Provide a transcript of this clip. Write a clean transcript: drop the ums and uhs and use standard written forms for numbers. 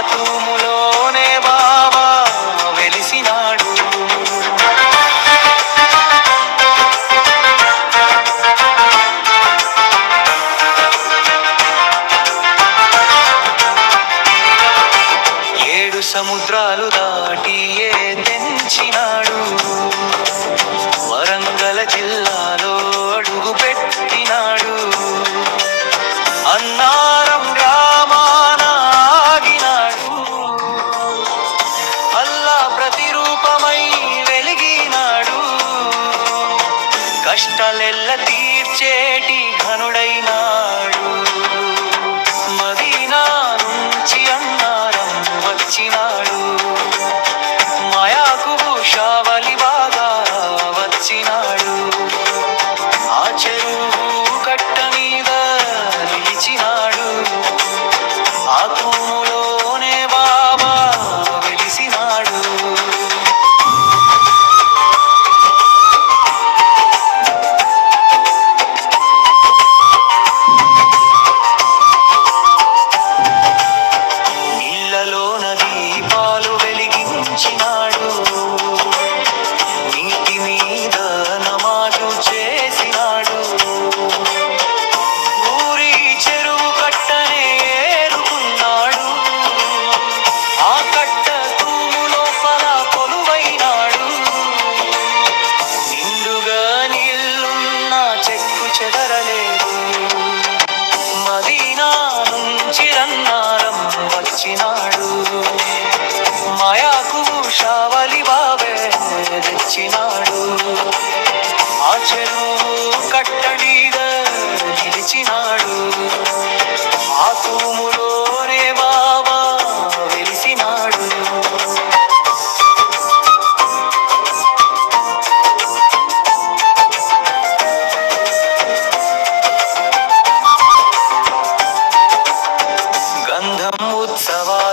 తూములోనే బాబా వెలిసినాడు. ఏడు సముద్రాలు దాటి తెంచినాడు. వరంగల్ జిల్లాలో అడుగు పెట్టినాడు. అన్నారం గ్రామాన ఆగినాడు. అల్లా ప్రతిరూపమై వెలిగినాడు. కష్టాలెల్ల తీర్చేటి ఘనుడైనాడు. మదీనా నుంచి అన్నారం వచ్చినాడు. మాయాకుబు షావలి బాగా వచ్చినాడు. ఆ చెరువు కట్ట మీద నిలిచినాడు. ఆ తూములోనే బాబా వెలిసినాడు. నీళ్ళలోన దీపాలు వెలిగించినాడు. నీటి మీద నమాజు చేసినాడు. ఊరి చెరువు కట్టనే ఏరుకున్నాడు. ఆ కట్ట తూము లోపల కొలువైనాడు. నిండుగా నీళ్ళున్న చెక్కు చెదరలేదు. మదీనా నుంచి రన్నారం వచ్చినాడు. మాయాకు షావలి బాబే తెచ్చినాడు. ఆ చెరువు కట్టడిగా నిలిచినాడు. ఆ తూములోనే బాబా వెలిసినాడు. గంధం ఉత్సవా